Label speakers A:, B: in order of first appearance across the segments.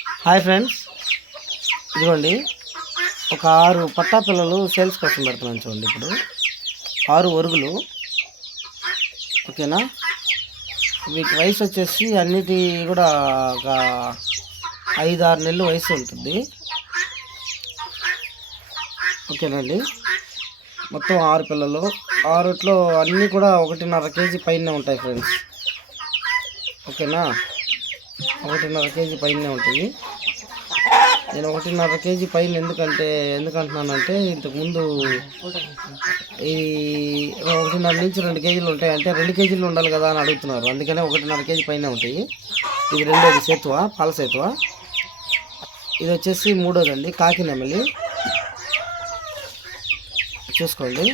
A: Hi friends. ఇదిగోండి. ఒక ఆరు పట్టా పిల్లలు సేల్స్ కోసం పెడుతున్నాను చూడండి ఇప్పుడు. ఆరు ఒరుగులు. ఓకేనా? వీటి వయసు వచ్చేసి అన్నిటి కూడా ఒక ఐదు ఆరు నెలలు వయసు ఉంటుంది. ఓకేనండి. మొత్తం ఆరు పిల్లలు. ఆరుట్లో అన్నీ కూడా ఒకటిన్నర కేజీ పైన ఉంటాయి ఫ్రెండ్స్. ఓకేనా? ఒకటిన్నర కేజీ పైన ఉంటుంది. నేను ఒకటిన్నర కేజీ పైన ఎందుకంటే ఎందుకంటున్నానంటే ఇంతకుముందు ఈ ఒకటిన్నర నుంచి రెండు కేజీలు ఉంటాయి అంటే రెండు కేజీలు ఉండాలి కదా అని అడుగుతున్నారు. అందుకనే ఒకటిన్నర కేజీ పైన ఉంటాయి. ఇది రెండోది సేతువ పాల సేతువ? ఇది వచ్చేసి మూడోదండి అండి కాకి నెమలి. చూసుకోండి.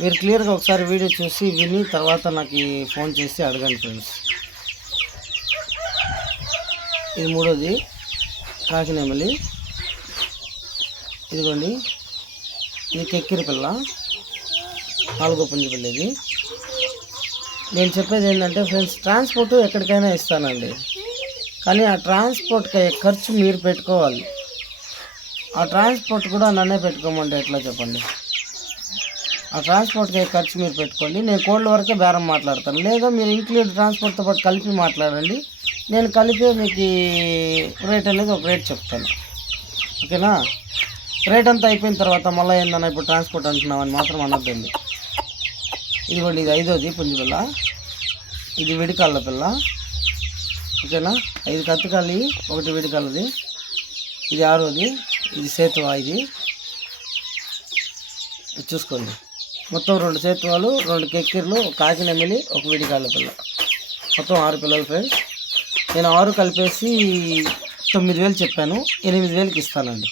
A: మీరు క్లియర్గా ఒకసారి వీడియో చూసి విని తర్వాత నాకు ఫోన్ చేసి అడగండి ఫ్రెండ్స్. ఇది మూడోది కాకినెమలి ఇదిగోండి ఇది కెక్కిరి పిల్ల నాలుగో పుంజి పిల్ల ఇది. నేను చెప్పేది ఏంటంటే ఫ్రెండ్స్ ట్రాన్స్పోర్ట్ ఎక్కడికైనా ఇస్తానండి. కానీ ఆ ట్రాన్స్పోర్ట్కి ఖర్చు మీరు పెట్టుకోవాలి. ఆ ట్రాన్స్పోర్ట్ కూడా నన్నే పెట్టుకోమంటే ఎట్లా చెప్పండి? ఆ ట్రాన్స్పోర్ట్కి ఖర్చు మీరు పెట్టుకోండి. నేను కోళ్ళ వరకే బేరం మాట్లాడతాను. లేదా మీరు ఇంక్లూడ్ ట్రాన్స్పోర్ట్తో పాటు కలిపి మాట్లాడండి. నేను కలిపి మీకు రేట్ అనేది ఒక రేట్ చెప్తాను. ఓకేనా? రేట్ అంతా అయిపోయిన తర్వాత మళ్ళీ ఏందన్నా ఇప్పుడు ట్రాన్స్పోర్ట్ అంటున్నామని మాత్రం అనొద్దండి. ఇదిగోండి ఇది ఐదోది పుంజు పిల్ల. ఇది విడికాళ్ళ పిల్ల. ఓకేనా? ఐదు కత్తికాలి ఒకటి విడికాళ్ళది. ఇది ఆరోది ఇది సేతువా ఇది? చూసుకోండి. మొత్తం రెండు సేతువాలు రెండు కెక్కిర్లు ఒక కాకినెమిలి ఒక విడికాళ్ళ పిల్ల. మొత్తం ఆరు పిల్లలు ఫ్రెండ్స్ నేను ఆరు కలిపేసి తొమ్మిది వేలు చెప్పాను ఎనిమిది వేలకి ఇస్తానండి.